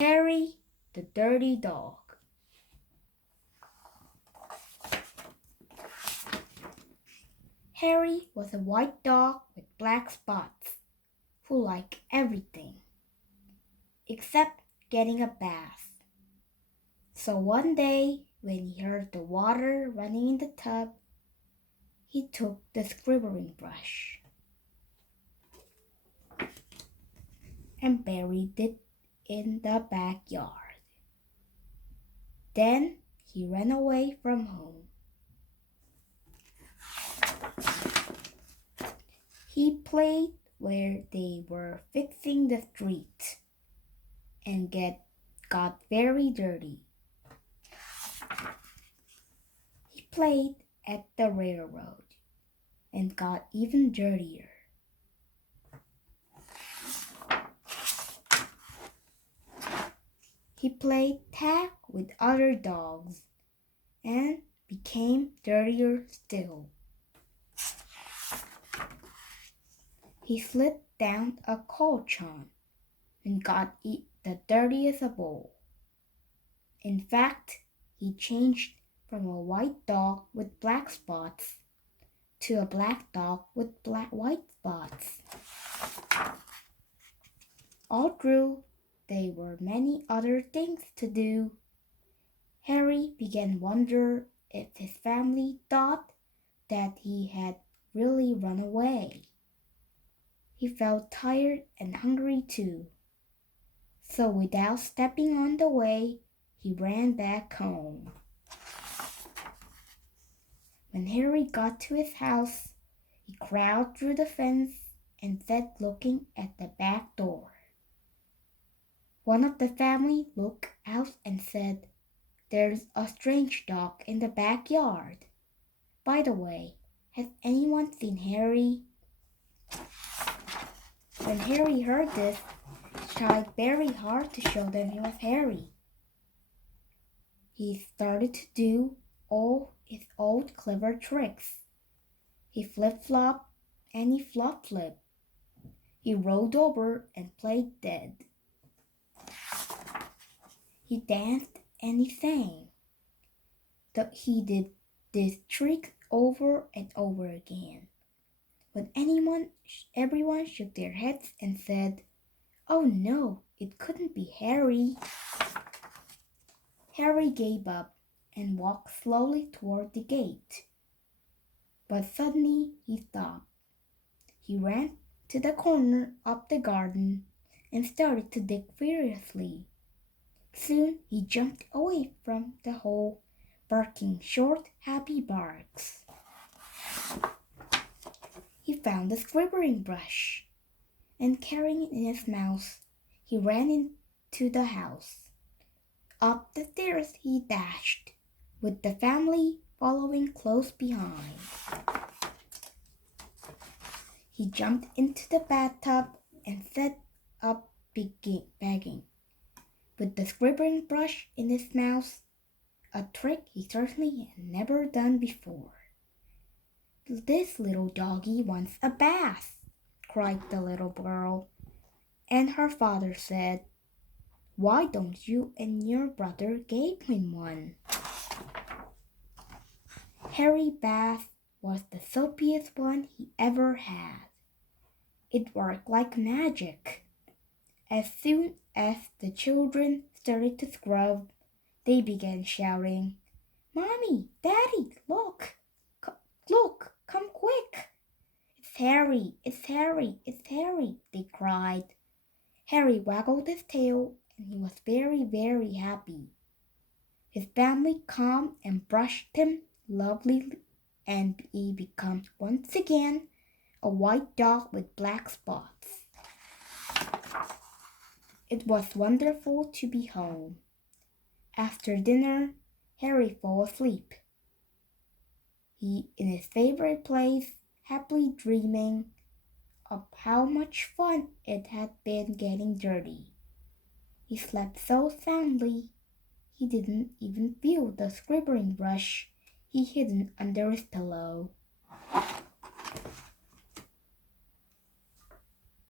Harry the Dirty Dog. Harry was a white dog with black spots, who liked everything except getting a bath. So one day, when he heard the water running in the tub, he took the scribbling brush and buried it in the backyard. Then he ran away from home. He played where they were fixing the street and got very dirty. He played at the railroad and got even dirtier. He played tag with other dogs and became dirtier still. He slid down a coal chute and got the dirtiest of all. In fact, he changed from a white dog with black spots to a black dog with white spots. Although there were many other things to do, Harry began to wonder if his family thought that he had really run away. He felt tired and hungry too. So without stepping on the way, he ran back home. When Harry got to his house, he crawled through the fence and sat looking at the back door. One of the family looked out and said, "There's a strange dog in the backyard. By the way, has anyone seen Harry?" When Harry heard this, he tried very hard to show them he was Harry. He started to do all his old clever tricks. He flip-flopped and he flop-flipped. He rolled over and played dead. He danced and he sang. He did this trick over and over again. But everyone shook their heads and said, "Oh no, it couldn't be Harry." Harry gave up and walked slowly toward the gate. But suddenly he stopped. He ran to the corner of the garden and started to dig furiously. Soon he jumped away from the hole, barking short, happy barks. He found the scribbling brush, and carrying it in his mouth, he ran into the house. Up the stairs he dashed, with the family following close behind. He jumped into the bathtub and sat up begging, with the scribbling brush in his mouth, a trick he certainly had never done before. "This little doggy wants a bath," cried the little girl, and her father said, "Why don't you and your brother give him one?" Harry's bath was the soapiest one he ever had. It worked like magic. As soon as the children started to scrub, they began shouting, "Mommy, Daddy, look, come quick. It's Harry, it's Harry, it's Harry," they cried. Harry waggled his tail and he was very, very happy. His family calmed and brushed him lovely, and he became once again a white dog with black spots. It was wonderful to be home. After dinner, Harry fell asleep. He in his favorite place, happily dreaming of how much fun it had been getting dirty. He slept so soundly, he didn't even feel the scribbling brush he hidden under his pillow.